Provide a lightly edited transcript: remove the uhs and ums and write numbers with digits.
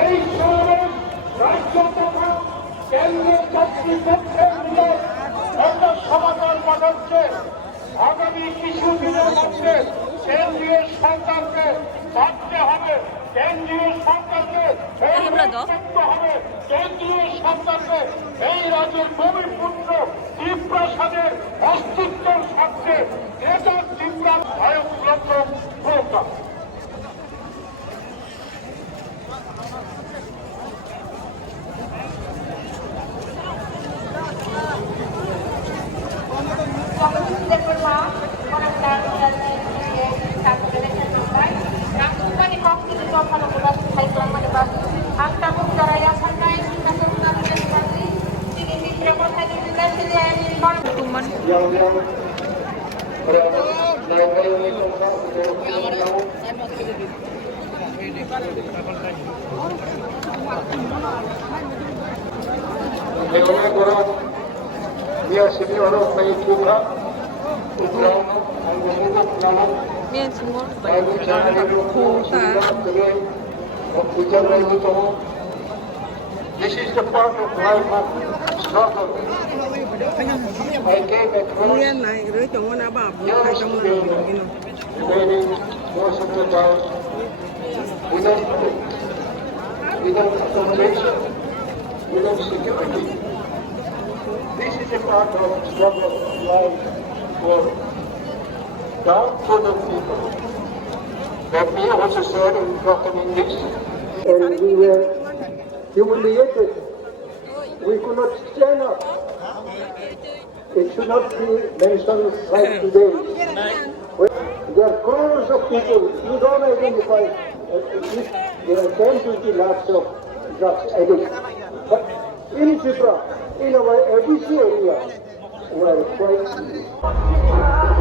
এই সমাবেশ রাজ্য তথা কেন্দ্রের কর্তৃপক্ষের মিলে একটা সমাধান পাঠাচ্ছে। আগামী কিছুদিনের মধ্যে কেন্দ্রীয় সরকারকে ভাবতে হবে, কেন্দ্রীয় সরকারকে করতে হবে, কেন্দ্রীয় সরকারকে এই রাজ্যের ভূমিপুত্র ত্রিপ্রাসাদের অস্তিত্বের স্বার্থে নেতার চিন্তা ভয়ক লক্ষণ প্রকাশ। Debbarma, one of the Nakupani Hospital of Panabas, Hyderabad, Astabal, T.I.P.R.A, Mia signora may tuka, utrano, ang gumugok naman. Yan, semua Ay bicara nito po, sila today, ang bicara nito mo. This is the part of life of struggle. I came across yesterday, remaining most of the time without accommodation, without security. This is a part of struggle of life for downtrodden people. That we also said in broken English, and we were humiliated. We could not stand up. It should not be mentioned like today. There are crores of people. You don't identify at least there are 10-20 lakhs of drugs addicts. But in T.I.P.R.A, in our ABC area, we are quite